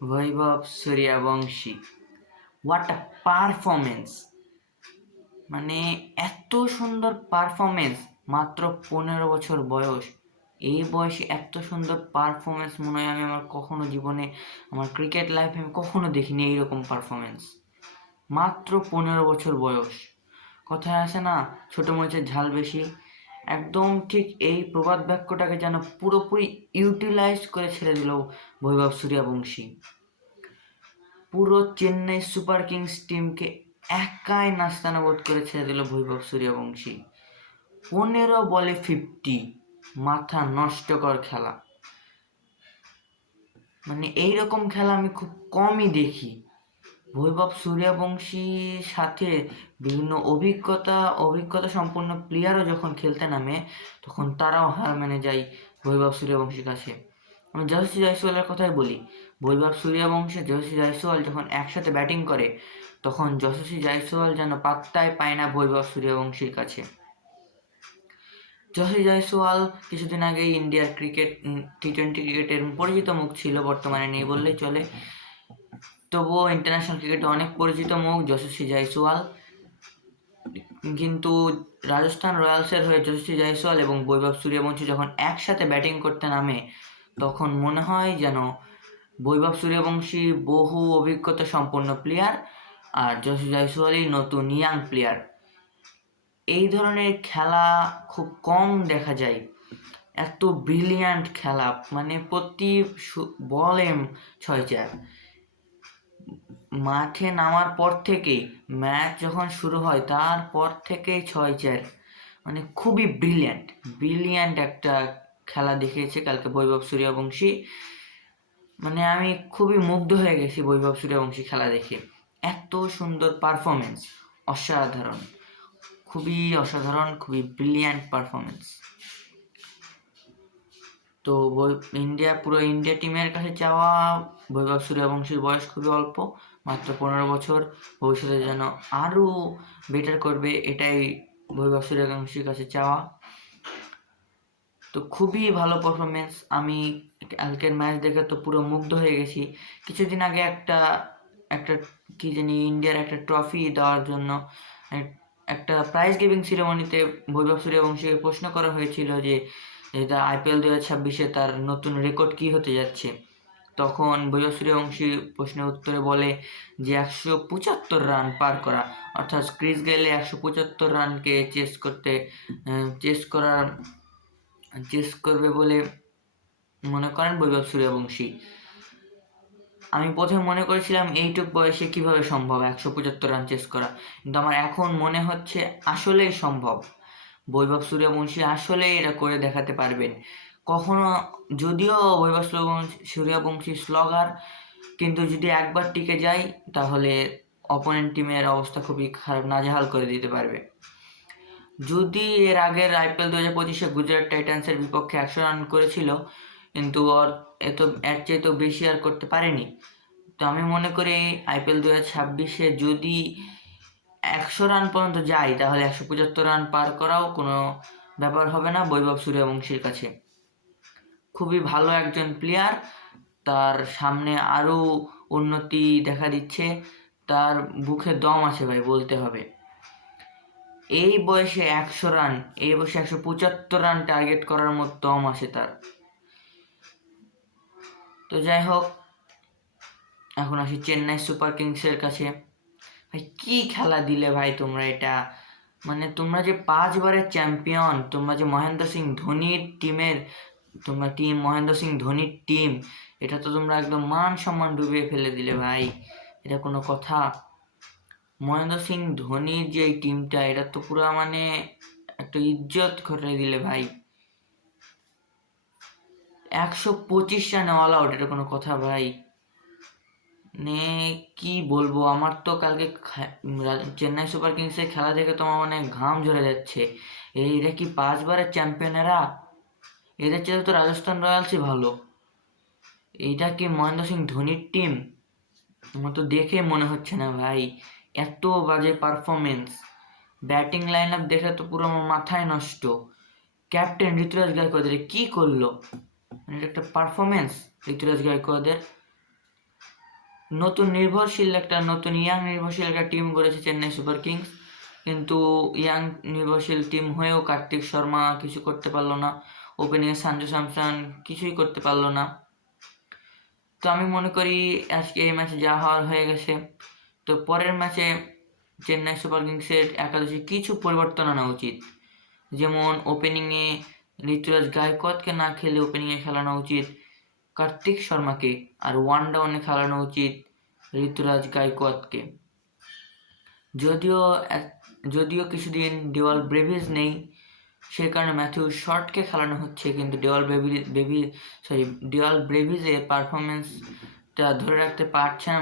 Vaibhav Suryavanshi, what a performance! মানে এত সুন্দর পারফরমেন্স, মাত্র 15 বছর বয়স। এই বয়সে এত সুন্দর পারফরমেন্স মনে হয় আমি আমার কখনো জীবনে, আমার ক্রিকেট লাইফে আমি কখনো দেখিনি এইরকম পারফরমেন্স। মাত্র 15 বছর বয়স। কথায় আছে না, ছোট মরিচের ঝাল বেশি। একদম ঠিক এই প্রবাদ বাক্যটাকে যেন পুরোপুরি ইউটিলাইজ করে ছেড়ে দিল বৈভব সূর্যবংশী। পুরো চেন্নাই সুপার কিংস টিমকে একাই নাস্তানাবোধ করে ছেড়ে দিল বৈভব সূর্যবংশী। 15 বলে 50, মাথা নষ্টকর খেলা। মানে এইরকম খেলা আমি খুব কমই দেখি। বৈভব সূর্যবংশীর সাথে বিভিন্ন অভিজ্ঞতা সম্পন্ন প্লেয়ারও যখন খেলতে নামে, তখন তারাও হার মেনে যায় বৈভব সূর্যবংশীর কাছে। আমি যশস্বী জয়সওয়ালের কথাই বলি। বৈভব সূর্যবংশী, যশস্বী জয়সওয়াল যখন একসাথে ব্যাটিং করে, তখন যশস্বী জয়সওয়াল যেন পাত্তাই পায় না বৈভব সূর্যবংশীর কাছে। যশস্বী জয়সওয়াল কিছুদিন আগেই ইন্ডিয়ার টি-20 ক্রিকেটের পরিচিত মুখ ছিল, বর্তমানে নেই বললেই চলে। তবুও ইন্টারন্যাশনাল ক্রিকেটে অনেক পরিচিত মুখ যশস্বী জয়সওয়াল। কিন্তু রাজস্থান রয়্যালসের হয়ে যশস্বী জয়সওয়াল এবং বৈভব সূর্যবংশী যখন একসাথে ব্যাটিং করতে নামে, তখন মনে হয় যেন বৈভব সূর্যবংশী বহু অভিজ্ঞতা সম্পন্ন প্লেয়ার, আর যশস্বী জয়সওয়ালই নতুন ইয়াং প্লেয়ার। এই ধরনের খেলা খুব কম দেখা যায়। এত ব্রিলিয়ান্ট খেলা, মানে প্রতি বলে 6-4। মাঠে নামার পর থেকেই, ম্যাচ যখন শুরু হয় তারপর থেকেই 6-4। মানে খুবই ব্রিলিয়ান্ট একটা খেলা দেখিয়েছে কালকে বৈভব সূর্যবংশী। মানে আমি খুবই মুগ্ধ হয়ে গেছি বৈভব সূর্যবংশী খেলা দেখে। এত সুন্দর পারফরমেন্স, অসাধারণ, খুবই অসাধারণ, খুবই ব্রিলিয়ান্ট পারফরমেন্স। তো পুরো ইন্ডিয়া টিমের কাছে চাওয়া, বৈভব সূর্যবংশীর বয়স খুবই অল্প, মাত্র 15 বছর। ভবিষ্যতে যেন আরও বেটার করবে, এটাই বৈভব সূর্যবংশীর কাছে চাওয়া। তো খুবই ভালো পারফরমেন্স। আমি কালকের ম্যাচ দেখে তো পুরো মুগ্ধ হয়ে গেছি। কিছুদিন আগে একটা কি জানি ইন্ডিয়ার একটা ট্রফি দেওয়ার জন্য একটা প্রাইজ গিভিং সেরেমনিতে বৈভব সূর্যবংশীকে প্রশ্ন করা হয়েছিল যে এটা IPL 2026-এ তার নতুন রেকর্ড কি হতে যাচ্ছে। তখন বৈভব সূর্যবংশী প্রশ্নের উত্তরে বলে যে 175 রান পার করা, অর্থাৎ ক্রিস গেলে 175 রানকে চেস করবে বলে মনে করেন বৈভব সূর্যবংশী। আমি প্রথমে মনে করেছিলাম এইটুক বয়সে কিভাবে সম্ভব 175 রান চেস করা, কিন্তু আমার এখন মনে হচ্ছে আসলেই সম্ভব। বৈভব সূর্যবংশী আসলেই এটা করে দেখাতে পারবেন। কখনো যদিও বৈভব সূর্যবংশী স্লগার, কিন্তু যদি একবার টিকে যায় তাহলে অপোনেন্ট টিমের অবস্থা খুবই খারাপ, নাজেহাল করে দিতে পারবে। যদি এর আগের IPL 2025-এ গুজরাট টাইটান্সের বিপক্ষে 100 রান করেছিল, কিন্তু এর চেয়ে তো বেশি আর করতে পারেনি। তো আমি মনে করি IPL 2026-এ যদি 100 রান পর্যন্ত যায়, তাহলে 175 রান পার করাও কোনো ব্যাপার হবে না বৈভব সূর্যবংশীর কাছে। খুবই ভালো একজন প্লেয়ার, তার সামনে আরও উন্নতি দেখা দিচ্ছে, তার বুকে দম আছে ভাই, বলতে হবে। এই বয়সে 100 রান, এই বয়সে 175 রান টার্গেট করার মতো দম আছে তার। তো যাই হোক, এখন আসি চেন্নাই সুপার কিংসের কাছে। ভাই কি খেলা দিলে ভাই তোমরা! এটা মানে তোমরা যে 5 বারের চ্যাম্পিয়ন, তোমরা যে মহেন্দ্র সিং ধোনির টিম, এটা তো তোমরা একদম মান সম্মান ডুবিয়ে ফেলে দিলে ভাই। এটা কোনো কথা? মহেন্দ্র সিং ধোনির যে এই টিমটা, এটা তো পুরো মানে একটা ইজ্জত ঘটাই দিলে ভাই। 125 রানে অল আউট, এটা কোনো কথা ভাই? মানে কি বলবো, আমার তো কালকে চেন্নাই সুপার কিংসের খেলা দেখে তো আমার মানে ঘাম ঝরে যাচ্ছে। এরা কি 5 বারের চ্যাম্পিয়ন? এদের চেয়ে তো রাজস্থান রয়্যালসই ভালো। এইটা কি মহেন্দ্র সিং ধোনির টিম? আমার তো দেখে মনে হচ্ছে না ভাই। এত বাজে পারফরমেন্স, ব্যাটিং লাইন আপ দেখে তো পুরো আমার মাথায় নষ্ট। ক্যাপ্টেন ঋতুরাজ গায়কোয়াড় কি করলো? মানে এটা একটা পারফরমেন্স ঋতুরাজ গায়কোয়াড়ের। নতুন ইয়াং নির্ভরশীল একটা টিম গড়েছে চেন্নাই সুপার কিংস, কিন্তু ইয়াং নির্ভরশীল টিম হয়েও কার্তিক শর্মা কিছু করতে পারলো না, ওপেনিংয়ে সঞ্জু স্যামসন কিছুই করতে পারলো না। তো আমি মনে করি আজকে এই ম্যাচে যা হওয়ার হয়ে গেছে। তো পরের ম্যাচে চেন্নাই সুপার কিংসের একাদশে কিছু পরিবর্তন আনা উচিত, যেমন ওপেনিংয়ে ঋতুরাজ গায়কোয়াড়কে না খেলে ওপেনিংয়ে খেলানো উচিত কার্তিক শর্মাকে, আর ওয়ান ডাউনে খেলানো উচিত ঋতুরাজ গায়কোয়াড়কে। যদিও কিছুদিন ডেওয়াল ব্রেভিস নেই, সে কারণে ম্যাথিউ শর্টকে খেলানো হচ্ছে, কিন্তু ডেওয়াল ব্রেভিসের পারফরমেন্সটা ধরে রাখতে পারছে না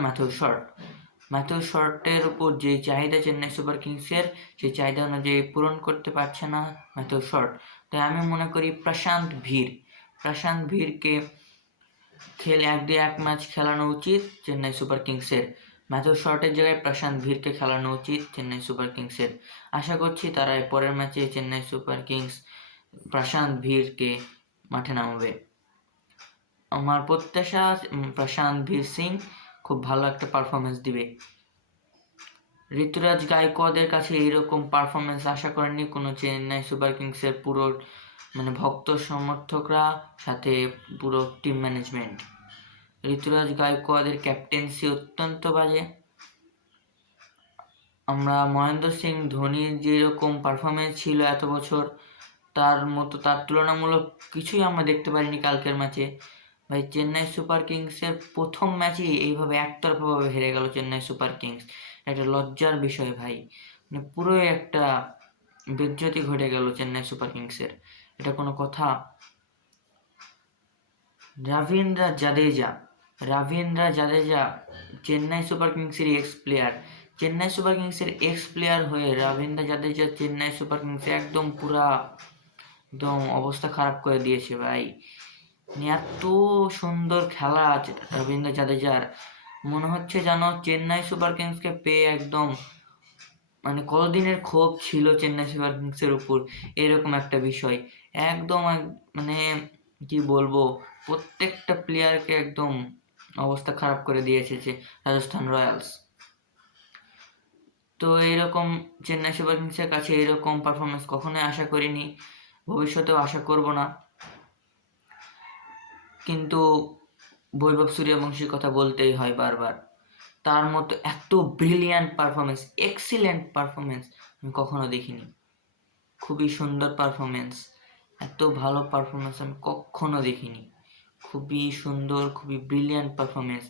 ম্যাথিউ শর্টের উপর যে চাহিদা চেন্নাই সুপার কিংসের, সেই চাহিদা অনুযায়ী পূরণ করতে পারছে না ম্যাথিউ শর্ট। তাই আমি মনে করি প্রশান্ত ভীরকে এক ম্যাচ খেলানো উচিত চেন্নাই সুপার কিংসের। ম্যাথিউ শর্টের জায়গায় প্রশান্ত ভীরকে খেলানো উচিত চেন্নাই সুপার কিংসের। আশা করছি তারা পরের ম্যাচে চেন্নাই সুপার কিংস প্রশান্ত ভীরকে মাঠে নামাবে। আমার প্রত্যাশা প্রশান্ত ভীর সিং খুব ভালো একটা পারফরমেন্স দিবে। ঋতুরাজ গায়কোয়াড়ের কাছে এইরকম পারফরমেন্স আশা করেননি কোনো চেন্নাই সুপার কিংসের পুরো ভক্ত সমর্থকরা, সাথে পুরো টিম ম্যানেজমেন্ট। ঋতুরাজ গায়কোয়াড়ের ক্যাপ্টেন্সি অত্যন্ত বাজে। আমরা মহেন্দ্র সিং ধোনির যেরকম পারফরমেন্স ছিল এত বছর, তার তুলনামূলক কিছুই আমরা দেখতে পারিনি কালকের ম্যাচে। ভাই, চেন্নাই সুপার কিংসের প্রথম ম্যাচেই এইভাবে একতরফাভাবে হেরে গেল চেন্নাই সুপার কিংস, একটা লজ্জার বিষয় ভাই। পুরোই একটা বেজ্জতি ঘটে গেল চেন্নাই সুপার কিংসের, এটা কোনো কথা? রবীন্দ্র জাদেজা চেন্নাই সুপার কিংসের এক্স প্লেয়ার হয়ে রবীন্দ্র জাদেজা চেন্নাই সুপার কিংসে একদম অবস্থা খারাপ করে দিয়েছে ভাই। এত সুন্দর খেলা রবীন্দ্র জাদেজার, মনে হচ্ছে যেন চেন্নাই সুপার কিংসকে পেয়ে একদম কতদিনের ক্ষোভ ছিল চেন্নাই সুপার কিংসের উপর, এরকম একটা বিষয়। একদম কি বলবো, প্রত্যেকটা প্লেয়ারকে একদম অবস্থা খারাপ করে দিয়েছে রাজস্থান রয়্যালস। তো এরকম চেন্নাই সুপার কিংসের কাছে এরকম পারফরমেন্স কখনোই আশা করিনি, ভবিষ্যতেও আশা করব না। কিন্তু বৈভব সূর্যবংশীর কথা বলতেই হয় বারবার, তার মতো এত ব্রিলিয়ান্ট পারফরমেন্স, এক্সিলেন্ট পারফরমেন্স আমি কখনো দেখিনি। খুবই সুন্দর পারফরমেন্স, এত ভালো পারফরমেন্স আমি কখনো দেখিনি। খুবই সুন্দর, খুবই ব্রিলিয়ান্ট পারফরমেন্স।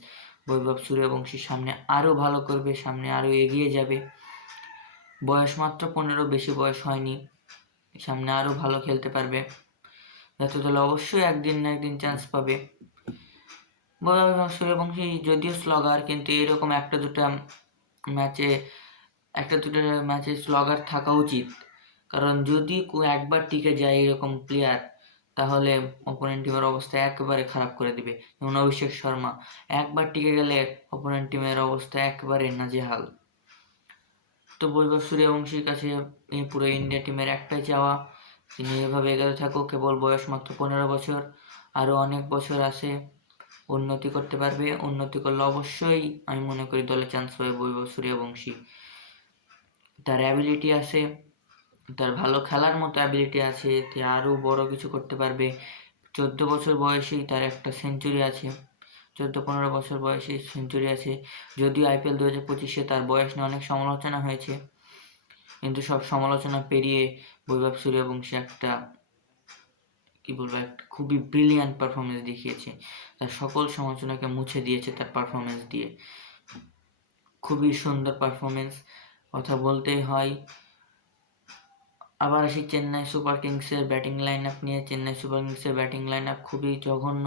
বৈভব সূর্যবংশী সামনে আরও ভালো করবে, সামনে আরও এগিয়ে যাবে। বয়স মাত্র 15, বেশি বয়স হয়নি, সামনে আরও ভালো খেলতে পারবে। জাতীয় দলে অবশ্যই একদিন না একদিন চান্স পাবে। বৈভব সূর্যবংশী যদিও স্লগার, কিন্তু এরকম একটা দুটো ম্যাচে স্লগার থাকা উচিত, কারণ যদি একবার টিকে যায় এরকম প্লেয়ার, তাহলে অপোনেন্ট টিমের অবস্থা একেবারে খারাপ করে দিবে। যেমন অভিষেক শর্মা একবার টিকে গেলে অপোনেন্ট টিমের অবস্থা একেবারে নাজেহাল। তো বৈভব সূর্যবংশীর কাছে পুরো ইন্ডিয়া টিমের একটাই চাওয়া, তিনি এভাবে এগোতে থাকুক। কেবল বয়স মাত্র 15 বছর, আরও অনেক বছর আছে, উন্নতি করতে পারবে। উন্নতি করলে অবশ্যই আমি মনে করি দলে চান্স পাবে বৈভব সূর্যবংশী। তার অ্যাবিলিটি আছে, তার ভালো খেলার মতো অ্যাবিলিটি আছে, সে আরও বড় কিছু করতে পারবে। 14 বছর বয়সেই তার একটা সেঞ্চুরি আছে, 14-15 বছর বয়সে সেঞ্চুরি আছে। যদিও IPL 2025-এ তার বয়স নিয়ে অনেক সমালোচনা হয়েছে, কিন্তু সব সমালোচনা পেরিয়ে বৈভব সূর্যবংশী একটা খুবই ব্রিলিয়ান্ট পারফরমেন্স দেখিয়েছে। তার সকল সমালোচনাকে মুছে দিয়েছে তার পারফরমেন্স দিয়ে। খুবই সুন্দর পারফরমেন্স, কথা বলতেই হয়। আবার আসি চেন্নাই সুপার কিংসের ব্যাটিং লাইন আপ নিয়ে। চেন্নাই সুপার কিংসের ব্যাটিং লাইন আপ খুবই জঘন্য,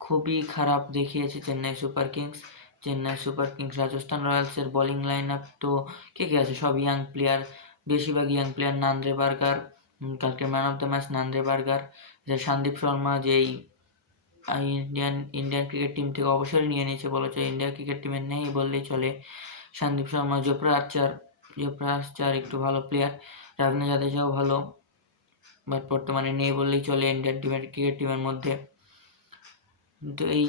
খুবই খারাপ দেখিয়েছে চেন্নাই সুপার কিংস। রাজস্থান রয়্যালসের বোলিং লাইন আপ তো কে আছে, সব ইয়াং প্লেয়ার, বেশিরভাগ ইয়াং প্লেয়ার। নান্দ্রে বার্গার, কালকে man of the match Nandre Burger. Sandeep Sharma যেই ইন্ডিয়ান ক্রিকেট টিম থেকে অবসর নিয়ে নিয়েছে বলা চলে, ইন্ডিয়া ক্রিকেট টিমের নেই বললেই চলে। সন্দীপ শর্মা, জোফরা আর্চার একটু ভালো প্লেয়ার। রবীন্দ্র জাদেজাও ভালো, বাট বর্তমানে নেই বললেই চলে ইন্ডিয়ান ক্রিকেট টিমের মধ্যে। কিন্তু এই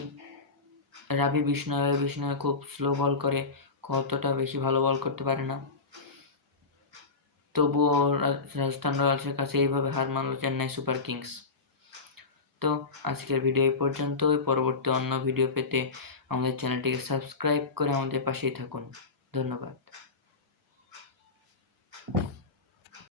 রাবি বিষ্ণয় খুব স্লো বল করে, কতটা বেশি ভালো বল করতে পারে না। তবুও রাজস্থান রয়্যালসের কাছে এইভাবে হার মানল চেন্নাই সুপার কিংস। তো আজকের ভিডিও এই পর্যন্তই। পরবর্তী অন্য ভিডিও পেতে আমাদের চ্যানেলটিকে সাবস্ক্রাইব করে আমাদের পাশেই থাকুন। ধন্যবাদ।